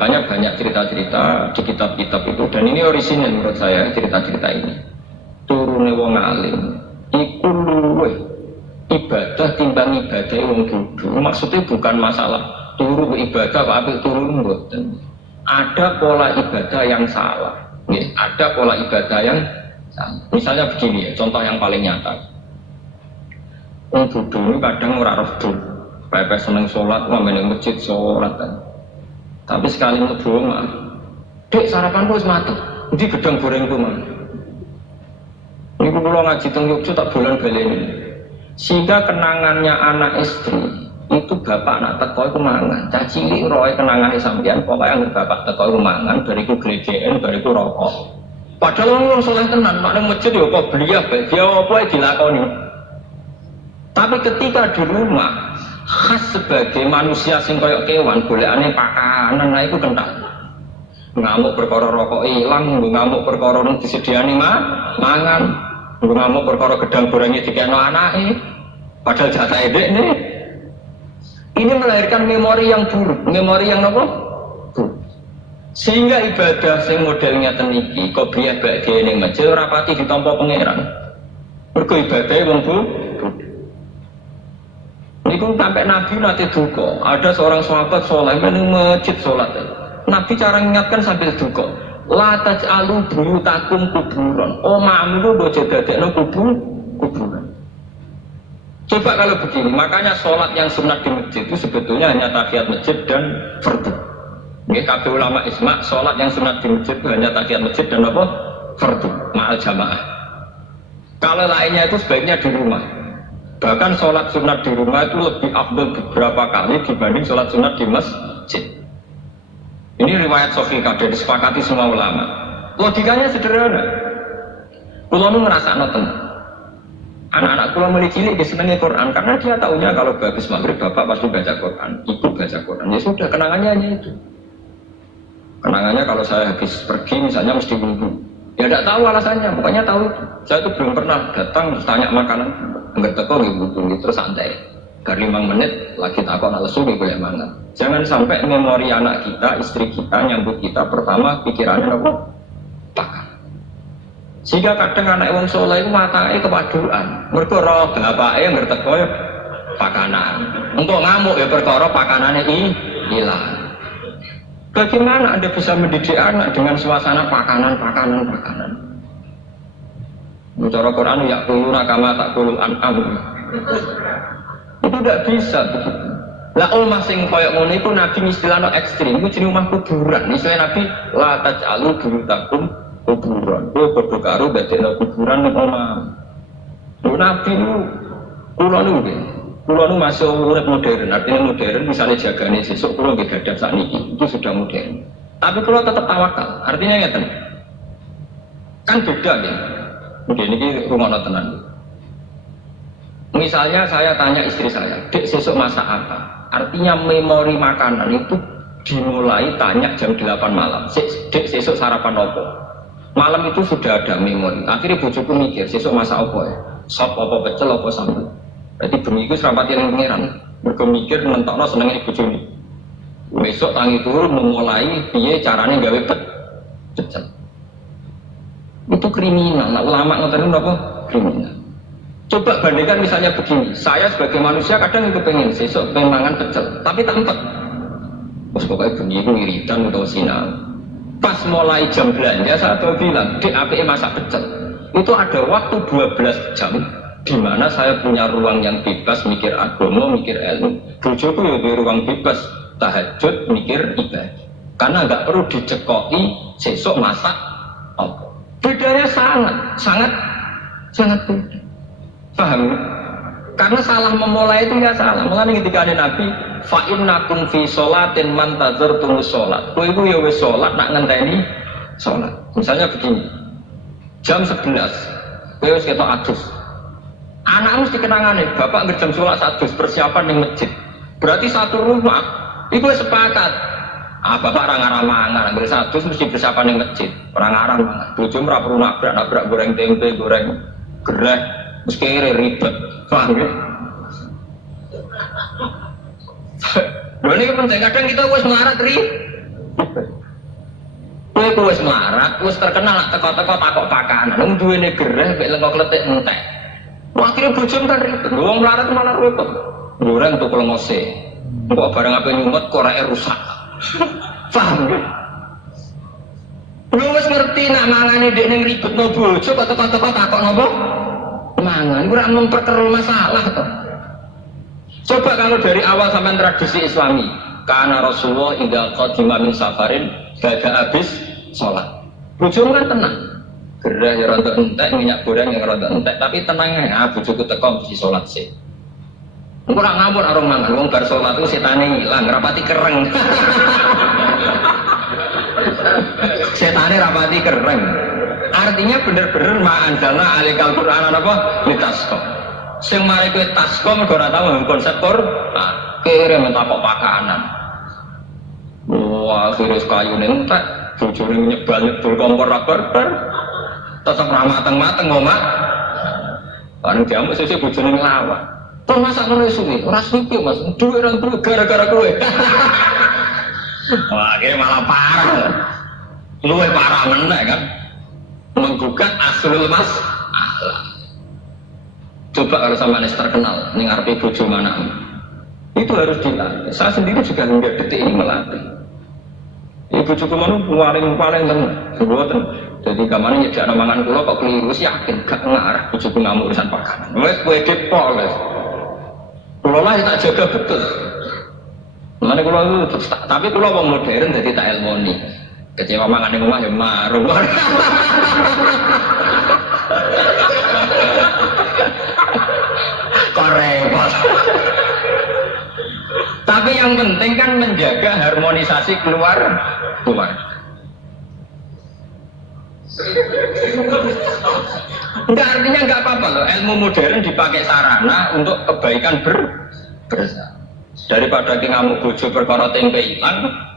Makanya banyak cerita-cerita di kitab-kitab itu, dan ini orisinil menurut saya cerita-cerita ini. Turune wong alim iku luwih ibadah timbang ibadah wong bodho. Maksudnya bukan masalah turu ibadah apa apik turu mboten. Ada pola ibadah yang salah. Nih, ada pola ibadah yang salah. Misalnya begini ya, contoh yang paling nyata. Wong bodho ini kadang ora redo. Pepe seneng sholat, mau meneng masjid sholat kan. Tapi sekali mlebu omah, "Dek, sarapanku wis mateng. Endi gedang gorengku, Mas?" Niku kula ngaji teng Yogyakarta tak bulan baleni. Sehingga kenangannya anak istri itu bapak nak teko iku mangan. Cah cilik roe kenangane sampean pokoke anggere bapak teko iku mangan, bariku glejen, bariku rokok. Padahal wong saleh tenan, mak nang masjid ya apa beliau, dia apa dilakoni. Tapi ketika di rumah khas sebagai manusia sing koyok kewan, golekane pakanan lah iku kental. Ngamuk perkara rokok ilang, ngamuk perkara disediani mangan. Ngamuk perkara gedang gorengnya dikeno anake, padahal jatah edek nih. Ini melahirkan memori yang buruk, memori yang apa? Buruk. Sehingga ibadah sing modelnya teniki, kopiah bagian yang masjid rapati ditampa pangeran. Mergo ibadah wong buruk. Niku sampai Nabi nanti duka. Ada seorang sahabat soleh meneng masjid sholat. Nabi cara mengingatkan sambil duka. La taj'alu buyutakum kuburan. Omahmu bojo dadekno kuburan. Coba kalau begini, makanya sholat yang sunat di masjid itu sebetulnya hanya tahiyat masjid dan fardhu. Nggih kabeh ulama ijma' sholat yang sunat di masjid itu hanya tahiyat masjid dan apa? Fardhu, ma'al jamaah. Kalau lainnya itu sebaiknya di rumah. Bahkan sholat sunat di rumah itu lebih afdal beberapa kali dibanding sholat sunat di masjid. Ini riwayat Sahih kabeh disepakati semua ulama. Logikanya sederhana. Kulo nu ngrasakno tenan. Anak-anak kulo mulai cilik senengnya Quran karena dia tahunya kalau habis maghrib bapak pasti baca Quran, ikut baca Quran. Ya sudah, kenangannya hanya itu. Kenangannya kalau saya habis pergi misalnya mesti wudu. Ya tidak tahu alasannya, pokoknya tahu itu. Saya itu belum pernah datang terus tanya makanan, enggak teko nggih wudu terus santai. Dari 5 menit lagi takon lesu nih boleh mana. Jangan sampai memori anak kita, istri kita, nyambut kita pertama pikirannya apa? Pakan. Sehingga kadang anak wong soleh itu matanya kepaduan. Mereka roh bapaknya ngerteko ya pakanan. Untuk ngamuk ya perkara pakanannya hilang. Bagaimana Anda bisa mendidik anak dengan suasana pakanan? Bicara Quran ya kuluna kama tak kulul an'am. Itu tidak bisa begitu. Lah omah sing koyok ngono iku Nabi istilahno ekstrim, iku jenenge omah kuburan. Misalnya Nabi la taj'alu buyutakum kuburan. Kowe padha karo dadekno kuburan ning omah. Nabi niku kula nu masih urip modern. Artinya modern misalnya jagane sesuk kula nggih gadap sakniki, itu sudah modern. Tapi kula tetap tawakal. Artinya ngeten. Kan beda ya. Mungkin ini rumono tenan. Misalnya saya tanya istri saya, "Dek sesuk masak apa?" Artinya memori makanan itu dimulai tanya jam 8 malam. "Dek sesuk sarapan apa?" Malam itu sudah ada memori. Akhirnya bojoku mikir, "Sesuk masak apa ya? Sop apa pecel apa sambal?" Berarti bengi iku serapati yang pangeran. Mergo mikir nentokno senenge bojone. Besok tangi turu memulai piye carane gawe pecel. Itu kriminal. Nah, ulama ngoten apa? Kriminal. Coba bandingkan misalnya begini, saya sebagai manusia kadang kepengen sesuk mangan pecel, tapi tak empet. Terus pokoknya bengi itu wiridan atau sinau. Pas mulai jam belanja saya bilang, "Dek, apike masak pecel." Itu ada waktu 12 jam di mana saya punya ruang yang bebas mikir agama, mikir ilmu. Bojoku ya di ruang bebas tahajud, mikir ibadah. Karena nggak perlu dicekoki sesuk masak apa. Bedanya sangat beda. Paham? Karena salah memulai itu ya salah. Mulane ketika ada Nabi, fa innakum fi sholatin man tadzartumus sholat. Kowe iku ya wis sholat nak ngenteni sholat. Misalnya begini. Jam 11. Kowe wis ketok adus. Anak mesti kenangane, bapak ngerjam sholat adus persiapan ning masjid. Berarti satu rumah iku sepakat. Bapak ora ngarah mangan, anggere adus mesti persiapan ning masjid. Ora ngarah mangan. Bojo ora perlu nabrak goreng tempe, goreng gereh. Meski ribet, paham ya? Ini penting, kadang kita harus melarat ribet. Kowe wis melarat, wis terkenal teko-teko takok pakanan. Wong duwene gereh mek lengo kletik entek. Akhirnya bojomu kan ribet. Wong melarat malah repot. Goreng tuku lengose. Kok barang ape nyumet koreke rusak. Paham ya? Lu wis ngerti nak mangane ndek ning ribetno bojo kok teko-teko takok napa? Mangan ora memperkeruh masalah to. Coba kalau dari awal sampai tradisi Islami, karena Rasulullah idza qadima min safarin bada habis sholat. Bojomu kan tenang. Gerah ya rontok entek, minyak goreng yang rontok entek, tapi tenang ya, bojoku teko mesti sholat sih. Engko ora ngawur arung mangan, wong bar sholat itu setane ilang, rapati kereng. Setane rapati kereng. Artinya bener-bener ma'anjalna alikal Qur'an apa? Litasko. Sing mari kowe tasko mergo ora tau konsep Qur'an. Kira minta kok pakanan. Wah, akhirnya sekayune entek, bojone nyebal-nyebul kompor rabar-bar. Tetep ra mateng-mateng ngomong. Bareng diamuk sesuk bojone nglawan. Kok masak ngono suwi? Ora suwi Mas, duwe orang duwe gara-gara kowe. Wah, iki malah parah. Luwe parah meneh kan. Menggugat aslul mas coba kalau sama terkenal ning ngarepe bojo mana itu harus dilatih. Saya sendiri juga hingga detik ini melatih. Bojo kemana paling tenang jadi kamane nyediakno mangan kula kok keliru yakin gak ngarah bojo ngamuk urusan pakanan wis kowe depol wis kula lah tak jaga betul. Mulane kula tapi kula wong modern dadi tak ilmoni. Kecewa mangan ning omah ya marung. Korepot. Tapi yang penting kan menjaga harmonisasi keluar. Enggak, artinya enggak apa-apa loh. Ilmu modern dipakai sarana untuk kebaikan bersama. Daripada ki ngamuk bojo perkara tempe ilang.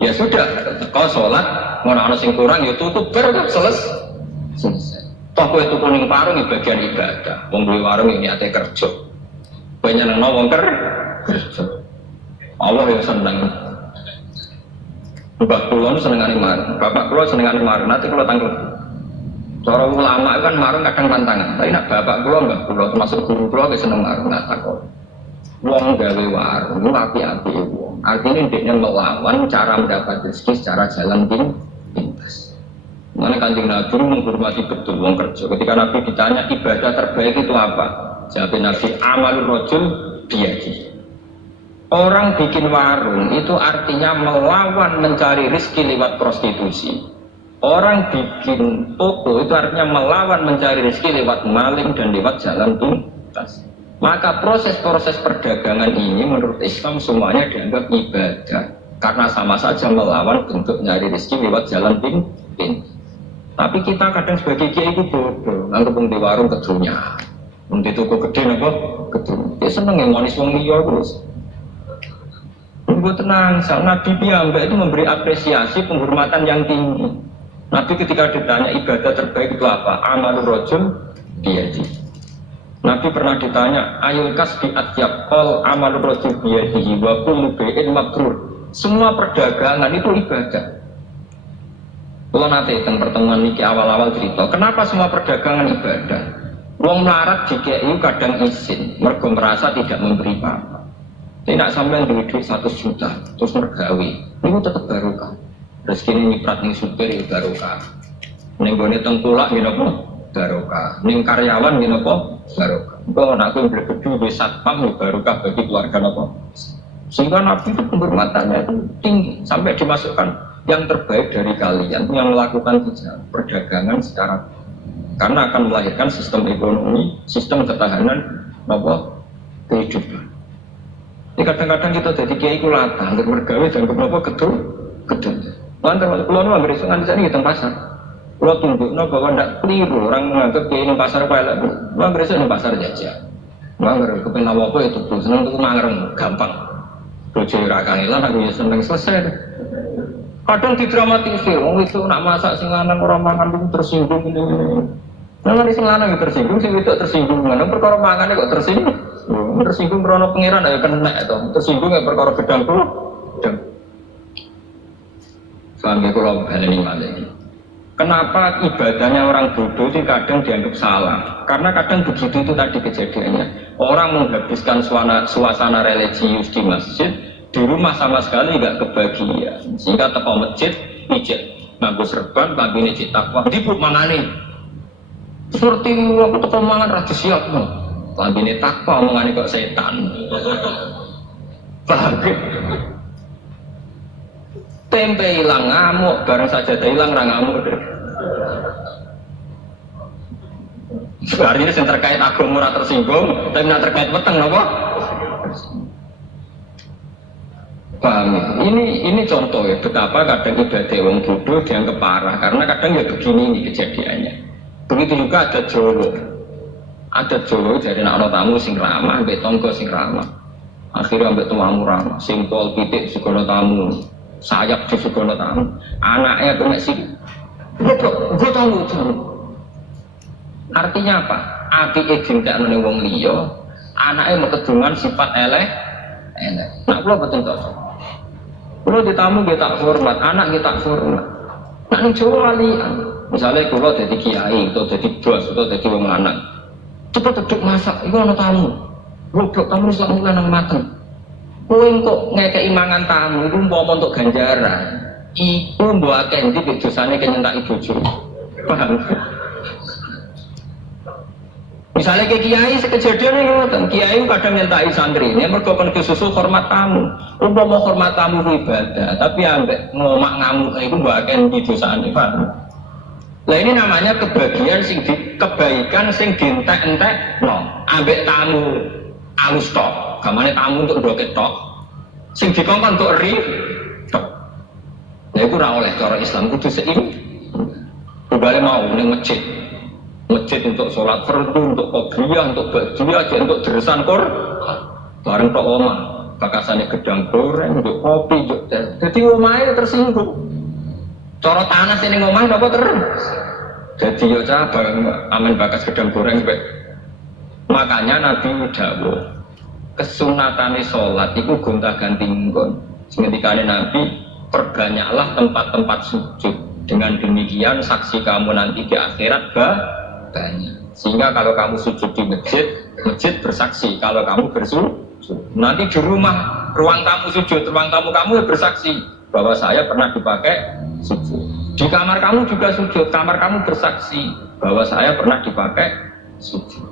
Ya sudah, kau sholat, ngono sing kurang ya tutup selesai. Toh kowe tuku ning warung ya bagian ibadah. Wong duwe warung ya niate kerja. Kowe nyenengno wong kerja. Allah ya seneng. Mbah kula senengane marung, bapak kula senengane marung. Nanti kula tangkel. Cara ulama kan marung kadang pantangan. Tapi nek bapak kula mbah kula termasuk guru kula wis seneng marung tak takon. Wong gawe warung api-api wong. Artinya dia melawan cara mendapat rezeki secara jalan pintas. Mana Kanjeng Nabi menghormati betul wong kerja. Ketika Nabi ditanya ibadah terbaik itu apa? Jawab Nabi amalur rajul biyadi. Orang bikin warung itu artinya melawan mencari rezeki lewat prostitusi. Orang bikin toko itu artinya melawan mencari rezeki lewat maling dan lewat jalan pintas. Maka proses-proses perdagangan ini menurut Islam semuanya dianggap ibadah karena sama saja melawan bentuk nyari rezeki lewat jalan pintas. Tapi kita kadang sebagai kiai itu bodoh, nganggep di warung kedunya, di toko gede apa kedunya. Dia seneng yang manis wong liya terus. Gue tenang, Nabi piyambak itu memberi apresiasi penghormatan yang tinggi. Nabi ketika ditanya ibadah terbaik itu apa? Amalur rajul biyadi. Nabi pernah ditanya, ayul kasbi atyab qol amalur rajul biyadihi wa kullu bai'in mabrur. Semua perdagangan itu ibadah. Kalau nanti tentang pertemuan ini awal-awal cerita, kenapa semua perdagangan ibadah? Wong melarat di KU kadang izin, mergo merasa tidak memberi apa-apa. Tidak sampai duit 100 juta, terus mergawi, ini tetap barokah. Rezeki ini nyiprat nih supir ya barokah. Ning gone tengkulak ngene apa? Barokah. Ning karyawan ngene apa? Barokah. Engko nek aku mlebu di satpam ya barokah bagi keluarga apa. Sehingga Nabi itu penghormatannya itu tinggi sampai dimasukkan yang terbaik dari kalian yang melakukan perdagangan secara karena akan melahirkan sistem ekonomi, sistem ketahanan apa kehidupan. Ini kadang-kadang kita jadi kiai kulata, untuk mergawe dan kenapa gedung. Lantas kalau nu ambil sungan di sana kita pasar. Kalau tunjuknya bahwa tidak keliru orang menganggap kiai di pasar pelak. Lu ambil sungan di pasar aja. Lu ambil kepengen apa itu tuh seneng tuh mangereng gampang. Bojo ora kangelan aku ya seneng selesai. Kadang didramatisir, wong itu nak masak sing lanang ora mangan itu tersinggung ini. Nang sing lanang tersinggung, sing wedok tersinggung. Nang perkara mangane kok tersinggung. Tersinggung karena pengiran ayo kena itu. Tersinggung ya perkara gedang tuh. Paham ya kalau baleni malih. Kenapa ibadahnya orang bodoh itu kadang dianggap salah? Karena kadang begitu itu tadi kejadiannya. Orang menghabiskan suasana religius di masjid, di rumah sama sekali nggak kebagian. Sehingga teko masjid, pijat, nganggo serban, kambine cek takwa. Dibuk mangane. Seperti aku teko mangan ra siap. Kambine takwa omongane kok setan. Paham? Tempe hilang ngamuk, barang saja hilang ra ngamuk. Hari ini yang terkait agama ora tersinggung, tapi yang terkait weteng apa? Paham? Ini contoh ya betapa kadang ibadah wong bodoh dianggap parah karena kadang ya begini ini kejadiannya. Begitu juga ada Jawa. Ada Jawa jadi nak ana tamu sing ramah, mbek tangga sing ramah. Akhirnya mbek tamu ramah, sing pol pitik segala tamu. Sayap di sekolah tamu, anaknya kena sih, gue tahu. Artinya apa? Ati izin tak nene wong liya, anaknya ketungan sifat eleh. Nak lo betul tak? Kalau ditamu kita tak hormat, anak kita tak hormat. Nak Jawa walian, misalnya kalau jadi kiai, atau jadi bos, atau jadi wong lanang, cepat duduk masak, itu ada tamu. Goblok tamu Islam mulai nang mateng. Kowe kok ngekeki mangan tamu itu umpama untuk ganjaran. Iku mbok akeh ndi dosane kenyentaki bojo. Paham? Misalnya ke kiai sekejadian ini ngoten, kiai kadang nyentaki santri, ini mergo kon kesusu hormat tamu. Umpama hormat tamu ku ibadah, tapi ambek ngomak ngamuk iku mbok akeh ndi dosane, paham? Lah ini namanya kebagian sing kebaikan sing dientek-entekno ambek tamu alus tok. Kamane tamu untuk doket tok, sing dikongkon untuk tok. Nah itu ora oleh cara Islam kudu seimbang. Kembali mau ning masjid untuk sholat fardu, untuk qobliyah, untuk ba'diyah, untuk deresan Qur, bareng tok omah, bakasane gedang goreng, untuk kopi, untuk teh. Jadi omahe tersinggung. Cara tanah sini omah napa terus? Jadi yo cabang amen bakas gedang goreng mbek. Makanya Nabi dawuh kesunatane sholat itu gonta-ganti nggon. Ketikane Nabi, perbanyaklah tempat-tempat sujud. Dengan demikian saksi kamu nanti di akhirat banyak. Sehingga kalau kamu sujud di masjid, masjid bersaksi. Kalau kamu bersujud, nanti di rumah, ruang tamu sujud, ruang tamu kamu bersaksi bahwa saya pernah dipakai sujud. Di kamar kamu juga sujud, kamar kamu bersaksi bahwa saya pernah dipakai sujud.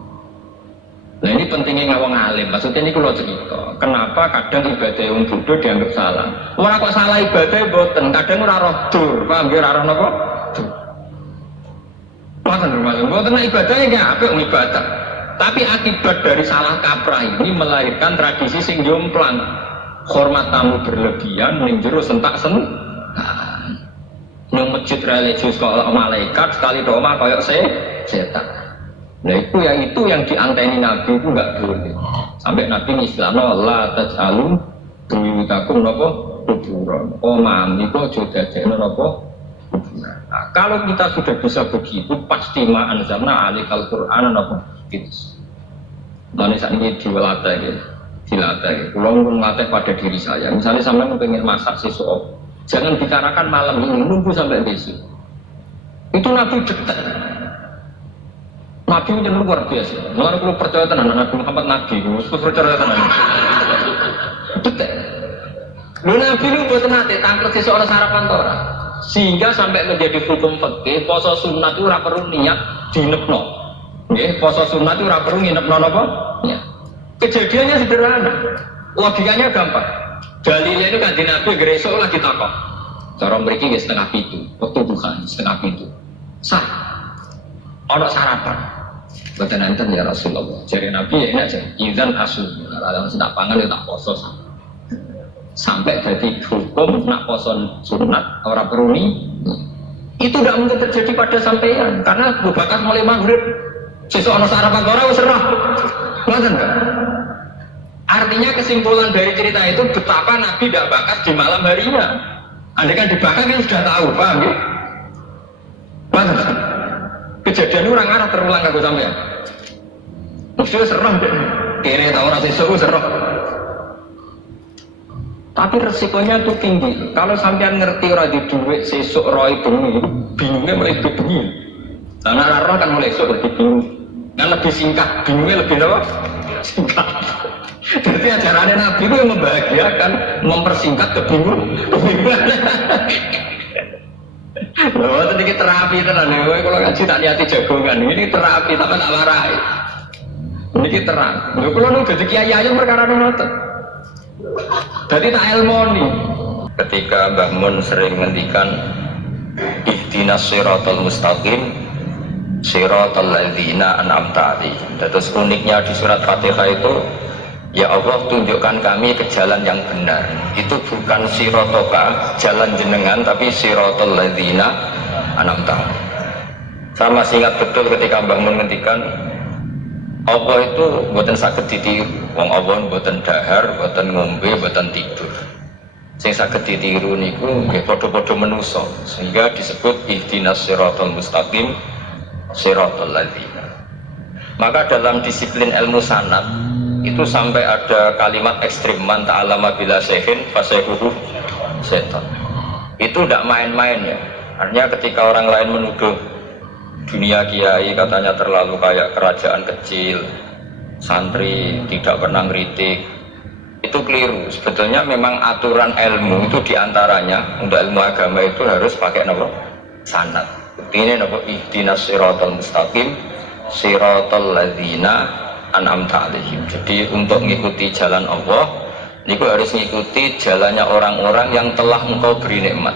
Nah ini pentingnya ngawang alim, maksudnya ini kalau cerita kenapa kadang ibadah yang bodoh dianggap salah. Orang kok salah ibadah boten, kadang orang roh dur, paham ya orang apa? Boten ibadahnya nggak apa ibadah. Tapi akibat dari salah kaprah ini melahirkan tradisi sing jomplang. Hormat tamu berlebihan, menjuru sentak nang masjid religius kalau malaikat sekali doa kayak setan. Nah itu yang dianteni Nabi itu nggak boleh. Sampai Nabi Islamno la tajalu buyutakum napa kuburan. Omam niku aja dadekno napa kuburan. Nah, kalau kita sudah bisa begitu pasti ma anzalna alikal Qur'an napa gitu. Mane sakniki dilatih ya. Dilatih ya. Kula ngelatih pada diri saya. Misalnya sampean pengen masak sesuk, jangan bicarakan malam ini, nunggu sampai besok. Itu Nabi dekat. Nabi itu luar biasa. Mulai kalau percaya tenan Nabi Muhammad Nabi, terus percaya tenan. Betul. Lu Nabi lu buat nate tangklet seseorang sarapan tora, sehingga sampai menjadi hukum fikih poso sunat itu ora perlu niat dinepno. Nggih, poso sunat itu ora perlu nginepno napa? Ya. Kejadiannya sederhana. Logikanya gampang. Dalilnya itu kan di Nabi gresok lagi takok. Cara mriki nggih setengah 7, waktu duha setengah 7. Sah. Ono sarapan. Betul nanti ya Rasulullah. Jadi Nabi ya ini aja. Izan asu. Kalau tidak pangan ya tak poso. Sampai jadi hukum nak poso sunat orang peruni. Itu tidak mungkin terjadi pada sampean karena Abu Bakar mulai maghrib. Sesuk ono sarapan orang serah. Betul enggak? Artinya kesimpulan dari cerita itu betapa Nabi tidak bakas di malam harinya. Andai kan dibakar kan sudah tahu, paham ya? Betul. Kejadian ini orang arah terulang aku sampai. Maksudnya serem deh. Kira tahu rasa sesuatu serem. Tapi resikonya itu tinggi. Kalau sampean ngerti ora di duit sesuk roy bengi, bingungnya mulai bengi. Karena roh kan mulai esuk lebih bingung. Kan lebih singkat, bingungnya lebih apa? Singkat. Jadi ajarannya Nabi itu yang membahagiakan, mempersingkat kebingungan. Oh, ini terapi tenan. Kalau ngaji tak niati jagongan, ini terapi tapi tak marahi. Ini terang. Kalau nu jadi kiai aja perkara ngoten. Jadi tak ilmoni. Ketika Mbah Mun sering ngendikan ihdinas siratal mustaqim siratal ladzina an'amta 'alaihim. Terus uniknya di surat Fatihah itu, ya Allah tunjukkan kami ke jalan yang benar. Itu bukan sirotoka, jalan jenengan, tapi siratal ladzina an'amta 'alaihim. Saya masih ingat betul ketika Mbah Mun ngendikan Allah itu buatan saged ditiru. Wong Allah buatan dahar, buatan ngombe, buatan tidur. Sing saged ditiru niku nggih padha-padha manusa, sehingga disebut ihdinas siratal mustaqim siratal ladzina. Maka dalam disiplin ilmu sanad itu sampai ada kalimat ekstrim, man ta'allama bila syekhin fasayhuhu setan. Itu tidak main-main ya. Artinya ketika orang lain menuduh dunia kiai katanya terlalu kayak kerajaan kecil, santri tidak pernah ngeritik, itu keliru. Sebetulnya memang aturan ilmu itu diantaranya untuk ilmu agama itu harus pakai nama sanad. Ini nama ihdinas siratal mustaqim siratal ladzina an'amta 'alaihim. Jadi untuk mengikuti jalan Allah itu harus mengikuti jalannya orang-orang yang telah engkau beri nikmat.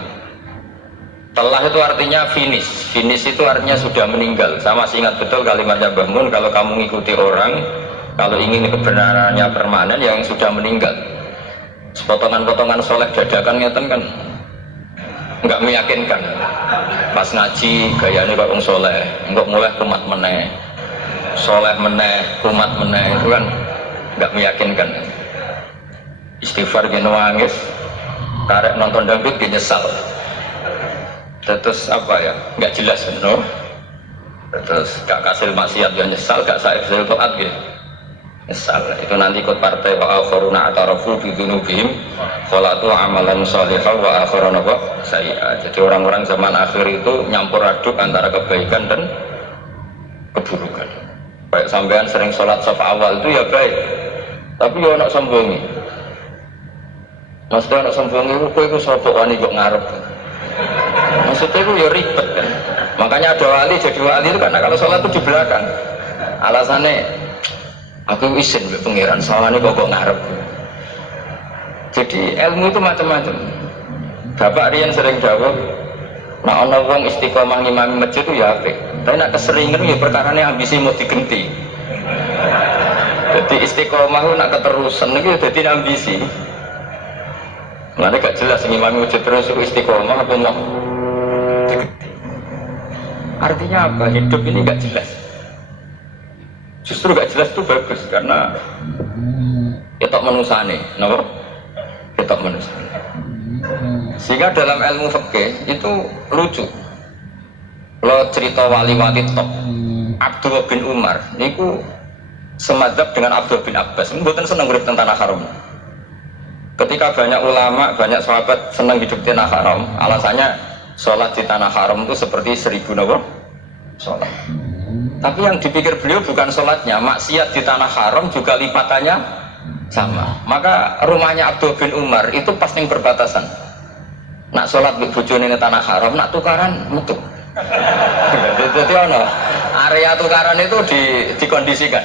Telah itu artinya finish. Finish itu artinya sudah meninggal. Saya masih ingat betul kalimatnya Mbah Mun, kalau kamu mengikuti orang, kalau ingin kebenarannya permanen, yang sudah meninggal. Potongan-potongan soleh dadakan ngeten kan nggak meyakinkan. Pas ngaji gayanya kok soleh, nggak mulai kumat meneh, soleh meneh, kumat meneh, itu kan nggak meyakinkan. Istighfar gini nangis, karek nonton dangdut gini nyesal. Terus apa ya, nggak jelas no? Terus gak kasil maksiat ya nyesal, gak saifil to'at gitu nyesal. Itu nanti ikut partai wa akharuna atarafu bidunubihim kholatu amalan sholihah wa akharuna sayi'ah. Jadi orang-orang zaman akhir itu nyampur aduk antara kebaikan dan keburukan. Baik sampean sering sholat saf awal itu ya baik, tapi ya nak sombongi. Maksudnya nak sombongi itu sopok wani kok ngarep. Maksudnya itu ya ribet kan. Makanya ada wali jadi wali itu karena kalau sholat itu di belakang. Alasannya aku izin ke pengiran soalnya kok ngarep. Jadi ilmu itu macam-macam. Bapak Rian sering jawab, nah ono wong istiqomah ngimami masjid itu ya apik. Tapi nak keseringan ya perkaranya ambisi mau digenti. Jadi istiqomah itu nak keterusan itu jadi ambisi. Mana gak jelas ngimami masjid terus istiqomah apa mau digenti. Artinya apa? Hidup ini gak jelas. Justru gak jelas itu bagus karena kita menusane, kenapa? Kita menusane. Sehingga dalam ilmu fikih itu lucu. Lo cerita wali-wali top Abdullah bin Umar, niku semadzab dengan Abdullah bin Abbas. Mboten seneng urip teng tanah haram. Ketika banyak ulama, banyak sahabat senang hidup di tanah haram, alasannya sholat di tanah haram itu seperti 1000 sholat. Tapi yang dipikir beliau bukan sholatnya, maksiat di tanah haram juga lipatannya sama. Maka rumahnya Abdul bin Umar itu pas yang berbatasan. Nak sholat di bojone ini tanah haram, nak tukaran metu. Jadi area tukaran itu dikondisikan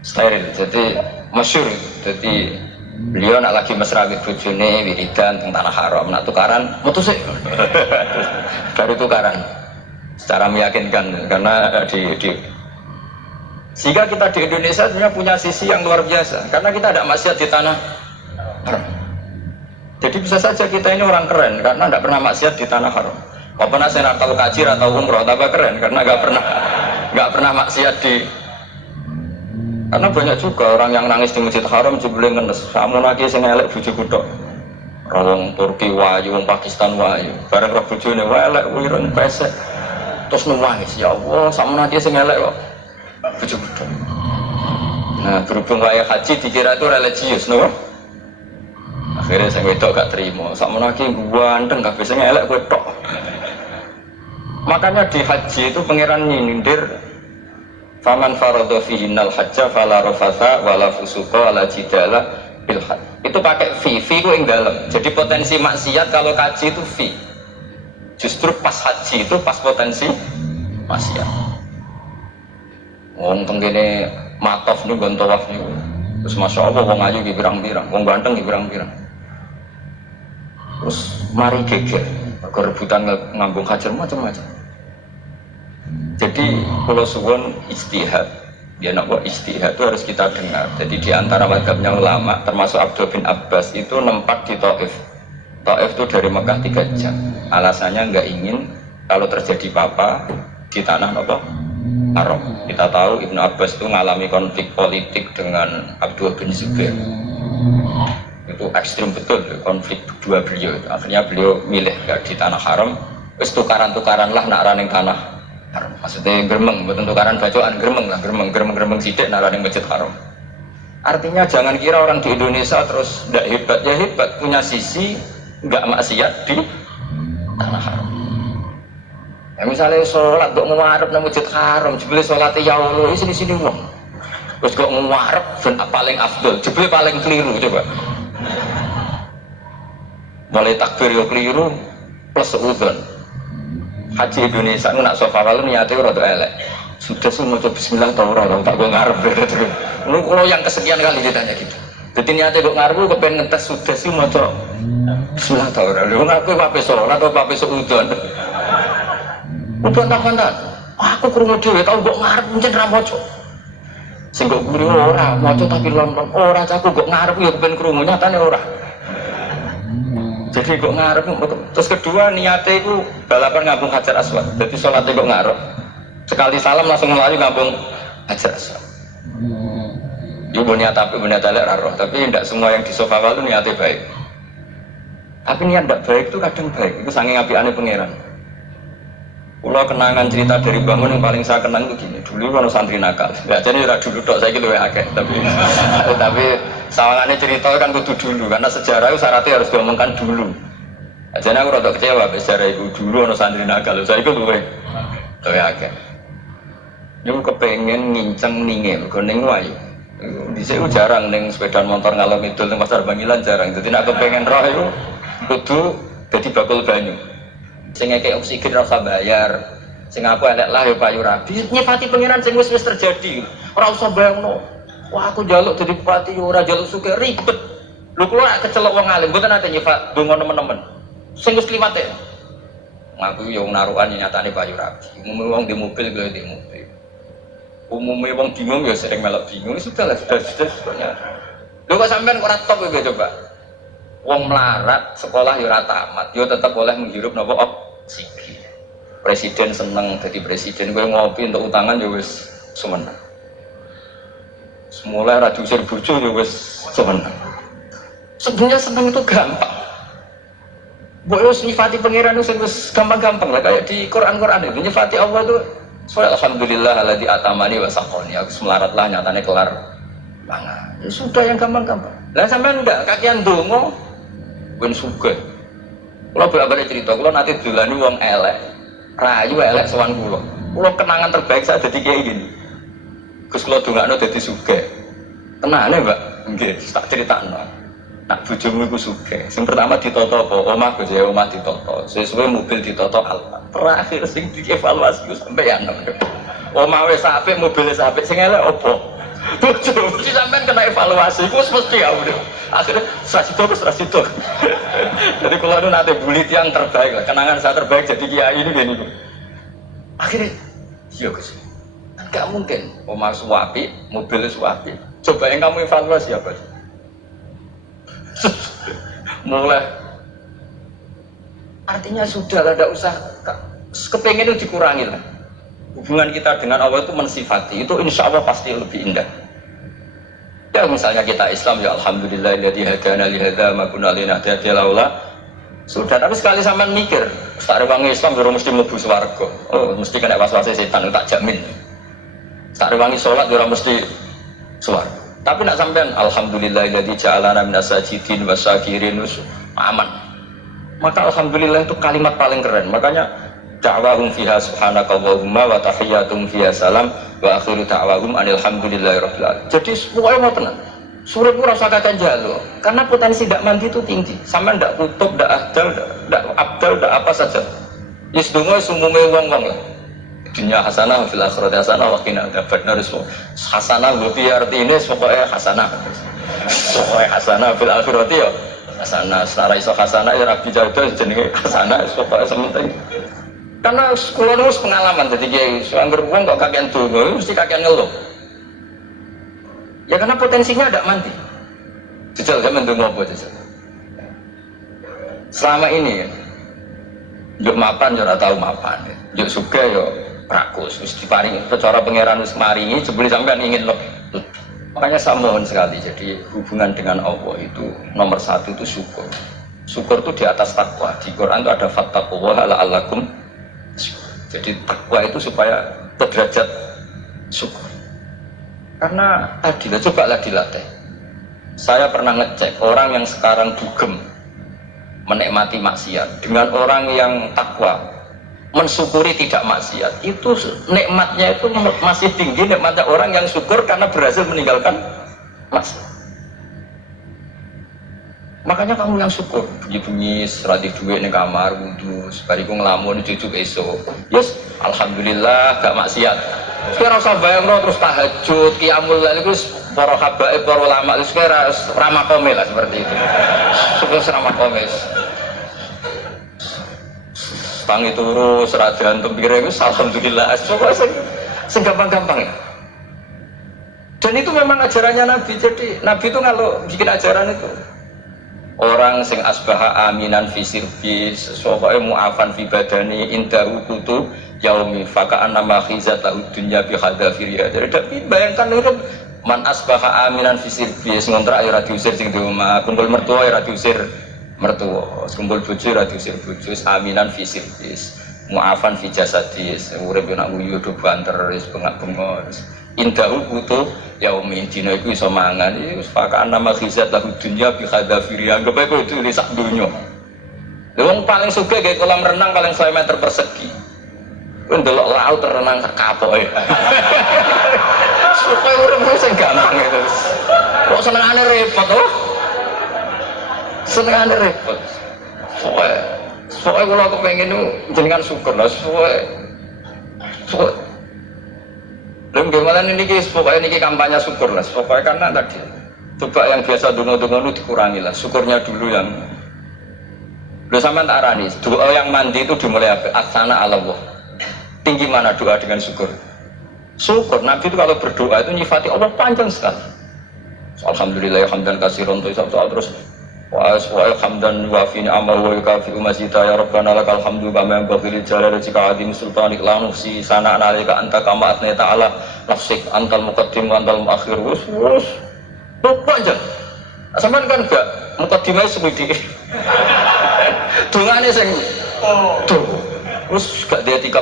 steril, jadi masyhur. Jadi beliau nak lagi mesra di bojone wiridan teng tanah haram, nak tukaran metu sih. Baru tukaran secara meyakinkan karena sehingga kita di Indonesia sebenarnya punya sisi yang luar biasa karena kita ada maksiat di tanah haram. Jadi bisa saja kita ini orang keren karena tidak pernah maksiat di tanah haram. Kau pernah saya atau kaji atau umroh tambah keren karena nggak pernah maksiat di. Karena banyak juga orang yang nangis di masjid haram jebule ngenes. Kamu lagi sing elek bojoku tok. Orang Turki wayu, orang Pakistan wayu. Bareng roh bojone elek wireng pesek. Terus nangis, ya Allah, sama lagi sing elek kok bojoku tok. Nah, berhubung waya haji dikira itu religius, no? Akhirnya saya wedok gak terima. Sama lagi ganteng kabeh sing elek kowe tok. Makanya di haji itu pangeran nyindir faman faradha fihinnal hajja fala rafatha wala fusuqa wala jidala bil hajj. Itu pakai fi ku ing dalem. Jadi potensi maksiat kalau kaji itu fi. Justru pas haji itu pas potensi maksiat. Wong tenggene matof niku nggon tawaf niku. Terus masya Allah wong ayu ki pirang-pirang, wong ganteng ki pirang-pirang. Terus mari geger, rebutan ngambung hajar macam-macam. Jadi kalau suwon ijtihad, dia nak buat ijtihad itu harus kita dengar. Jadi di antara mazhabnya ulama, termasuk Abdul bin Abbas itu nempat di Taif. Taif itu dari Mekah 3 jam. Alasannya nggak ingin kalau terjadi apa-apa di tanah apa haram. Kita tahu Ibnu Abbas itu mengalami konflik politik dengan Abdul bin Zubair. Itu ekstrim betul konflik dua beliau. Akhirnya beliau milih di tanah haram. Terus tukaran-tukaran lah nak raning tanah haram. Maksudnya geremeng, betul tukaran bacaan geremeng lah, geremeng sidik nak raning masjid haram. Artinya jangan kira orang di Indonesia terus tidak hebat, ya hebat punya sisi nggak maksiat di tanah haram. Ya misalnya sholat kok ngarep nang masjid haram, jebule sholat ya Allah di sini wong. Terus kok ngarep dan paling afdol, jebule paling keliru coba. Mulai takbir yo keliru plus udzon. Haji Indonesia nak sofa walu niate ora elek. Sudah semua coba bismillah ta ora tak go ngarep terus. Lu kalau yang kesekian kali ditanya gitu. Jadi niate kok ngarep kepen ngetes sudah sih maca bismillah ta ora. Lu ngaku apa sholat atau apa udzon. Udah tak aku krungu dhewe tau kok ngarep mungkin ra maca. Sing kok guru ora maca tapi lon-lon ora caku kok ngarep ya ben krungu nyatane ora. Jadi kok ngarep terus kedua niate iku balapan ngambung Hajar Aswad. Jadi salate kok ngarep. Sekali salam langsung melayu ngambung Hajar Aswad. Yo niat tapi niat elek ra roh, tapi tidak semua yang di sofa walu niate baik. Tapi niat tidak baik itu kadang baik. Itu saking apiane pangeran. Kalau kenangan cerita dari bangun yang paling saya kenang itu gini, dulu kalau santri nakal, nggak jadi udah dulu dok, saya gitu ya akeh, tapi sawangannya cerita kan kudu dulu, karena sejarah itu syaratnya harus diomongkan dulu. Jadi aku rada kecewa, sejarah itu dulu kalau santri nakal, saya itu gue, ya akeh. Aku kepengen nginceng ningin, gue ningwai. Di sini jarang neng sepeda motor ngalor ngidul di pasar Bangilan jarang, jadi nak kepengen roh itu kudu jadi bakul banyu. Sing ngekek oksigen rasa bayar, sing aku elek lah ya payu rabi. Nyifati pangeran sing wis terjadi. Ora usah bayangno. Wah aku njaluk dadi bupati ora njaluk sugih ribet. Lho kula kecelok wong alim, mboten ate nyifat donga nemen-nemen. Sing wis kliwate. Ngaku ya narukan nyatane payu rabi. Umume wong di mobil gak di mobil. Umume wong bingung ya sering melok bingung. Sudah. Lho kok sampean ora top ya coba. Wong melarat sekolah yo ora tamat, yo tetap boleh menghirup napa oksigen. Presiden seneng jadi presiden, gue ngopi untuk utangan yo wis semeneng. Semula ra diusir bojo yo wis semeneng. Sebenarnya seneng itu gampang. Mbok wis nyifati pangeran wis gampang-gampang lah kayak di Quran itu nyifati Allah itu alhamdulillah alladzi atamani wa saqoni. Aku melarat lah nyatane kelar mangan. Ya sudah yang gampang-gampang. Lah sampean ndak kakean donga ben sugih. Kula bolak-balik cerita, kula nanti dolani wong elek, rayu elek sowan kula. Kula kenangan terbaik saya dadi kiai gini. Gus kula dongakno dadi sugih. Tenane, Mbak. Nggih, tak critakno. Nak bojomu iku sugih. Sing pertama ditoto apa? Omah Gus ya, omah ditoto. Sesuai mobil ditoto Alfa. Terakhir sing dievaluasi ku sampeyan. Omah wis apik, mobil wis apik, sing elek apa? Bojo mesti sampean kena evaluasi, ku mesti ya udah. Akhirnya serasitok. Jadi kalau itu nanti bulit yang terbaik lah, kenangan saya terbaik jadi kiai ini gini. Akhirnya, iya Gus, kan gak mungkin. Omah suapi, mobil suapi. Coba yang kamu evaluasi apa? Mulai. Artinya sudah lah, tidak usah. Kepengen itu dikurangi lah. Hubungan kita dengan Allah itu mensifati, itu insya Allah pasti lebih indah. Ya misalnya kita Islam ya alhamdulillahilladzi hadana li hadza ma kunna linahtadiya laula. Sudah, tapi sekali sampean mikir, sak rewangi Islam ora mesti mlebu swarga. Oh, mesti kena was-was setan tak jamin. Sak rewangi salat ora mesti swarga. Tapi nak sampean alhamdulillahilladzi ja'alana minas sajidin wasyakirin aman. Maka alhamdulillah itu kalimat paling keren. Makanya da'wahum fiha subhanakallahumma wa tahiyyatuhum fiha salam wa akhiru da'wahum alhamdulillahirabbil alamin. Jadi pokoknya mau tenang. Surip ora usah kakek jalo, karena potensi tidak mandi itu tinggi. Sama ndak tutup, ndak ahdal, ndak abdal, ndak apa saja. Yes dongo sumume wong-wong lah. Dunia hasanah fil akhirati hasanah wa qina adzabannar. Hasanah kuwi artine pokoke hasanah. Pokoke hasanah fil akhirati ya hasanah. Secara iso hasanah ya rabi jauh jenenge hasanah pokoke sementing. Karena kula nulis pengalaman jadi kiai, angger wong kok kakean dongo mesti kakean ngeluh. Ya karena potensinya ada mandi. Jajal zaman dongo apa jajal. Selama ini yuk mapan yo ora tau mapan. Yuk suga yo rakus wis diparingi cara pangeran wis maringi jebule sampean ingin lebih. Makanya saya mohon sekali, jadi hubungan dengan Allah itu nomor satu itu syukur. Syukur itu di atas takwa. Di Quran itu ada fattaqullaha la'allakum. Jadi takwa itu supaya derajat syukur. Karena tadi cobalah dilatih. Saya pernah ngecek orang yang sekarang dugem menikmati maksiat dengan orang yang takwa mensyukuri tidak maksiat, itu nikmatnya itu masih tinggi nikmatnya orang yang syukur karena berhasil meninggalkan maksiat. Makanya kamu yang syukur bunyi-bunyi serati duit di kamar wudhu sebariku ngelamun cucu esok yes alhamdulillah gak maksiat. Sekarang usah bayang terus tahajud qiyamul lail itu para habaib para ulama itu sekarang ramah komel lah seperti itu. Syukur ramah komel tangi turu seradan tempire itu alhamdulillah coba segampang-gampang ya. Dan itu memang ajarannya Nabi. Jadi Nabi itu kalau bikin ajaran itu orang sing asbaha aminan fi sirbi sofae mu'afan fi badani indahu kutu yaumi faka'an nama khizat lahu dunya bi hadafiriya. Jadi tapi bayangkan itu man asbaha aminan fi sirbi ngontrak ya ora diusir sing di omah, kumpul mertua ya ora diusir mertua, kumpul bojo ora diusir bojo, aminan fi sirbi mu'afan fi jasadis urip yo nak nguyu do banter wis bengak-bengok indahu kutu yaumi dina iku iso mangan wis pakaan nama khizat lahu dunya bi khadafiri anggap ae itu sak dunya. Wong paling sugih gawe kolam renang paling 100 meter persegi. Kowe ndelok laut renang kapoke. Supaya urip sing gampang itu. Kok senengane repot to? Senengane repot. Soalnya kalau aku pengen itu jenengan syukur lah. Soalnya belum gimana ini pokoknya ini kampanye syukur lah. Pokoknya karena tadi coba yang biasa dungu-dungu itu dikurangi lah. Syukurnya dulu yang udah sama tak arani. Doa yang mandi itu dimulai apa? Asana Allah. Tinggi mana doa dengan syukur? Syukur. Nabi itu kalau berdoa itu nyifati Allah panjang sekali. Alhamdulillah hamdan katsiran terus wa hamdan wa fi ni'mal wa yukafi masjida ya rabbana lakal hamdu kama yanbaghi li jalali wajhika azim sultanik la nuhsi sana'an 'alaika anta kama athnayta 'ala nafsik antal muqaddim wa antal muakhir. Wus panjang. Sampeyan kan enggak muqaddimah sepidik. Dungane sing terus gak dia 13.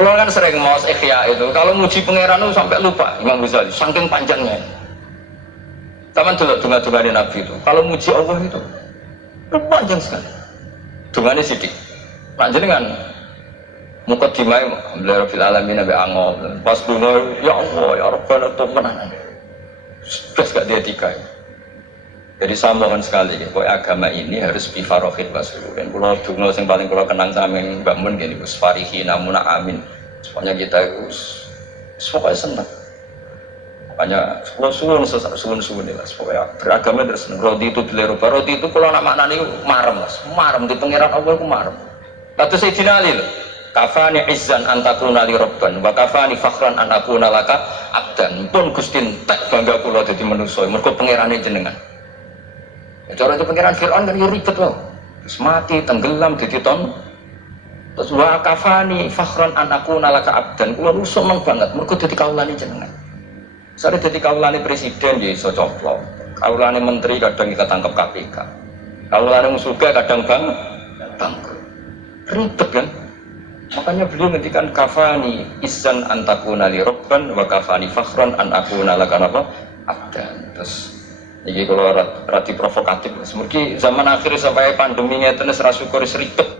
Kalau kan sering maos ikhya itu kalau muji pangeran itu sampai lupa Imam Ghazali saking panjangnya. Taman dulu dunga-dungane Nabi itu. Kalau muji Allah itu panjang sekali. Dungane sidik. Panjenengan muqaddimah alhamdulillah rabbil alamin nabi angop. Pas dunga ya Allah ya Rabbana temenan. Terus gak dia tiga. Jadi saya mohon sekali bahwa agama ini harus bifarohid wasururin. Kalau dunga yang paling kalau kenang sama Mbak Mun gini Gus Farihi namuna amin. Semuanya kita itu pokoknya senang. Makanya suwun lah, supaya beragama terus. Rodi itu dilerupa, rodi itu kalau nak maknanya marem mas, marem di pengiran Allah itu marem. Kata Sayyidina Ali, kafani izzan antakuna li robban, wa kafani fakhran anakuna laka abdan. Pun gustin tak bangga kula jadi manusia, mereka pengirannya jenengan. Cara itu pengiran Fir'aun kan ribet loh, terus mati, tenggelam, jadi ton. Terus wa kafani fakhran anakuna laka abdan, kula rusuk mang banget, mereka jadi kaulani jenengan. Saya jadi kaulani presiden ya iso coplok, kaulani menteri kadang ketangkep KPK, kaulani musuhnya kadang bangkrut, ribet kan? Makanya beliau ngendikan kafani isan antakuna li robban wa kafani fakhran an akuna laka napa abdan. Terus iki kalau rati provokatif, mungkin zaman akhir sampai pandemi ngeten ora syukur seribet.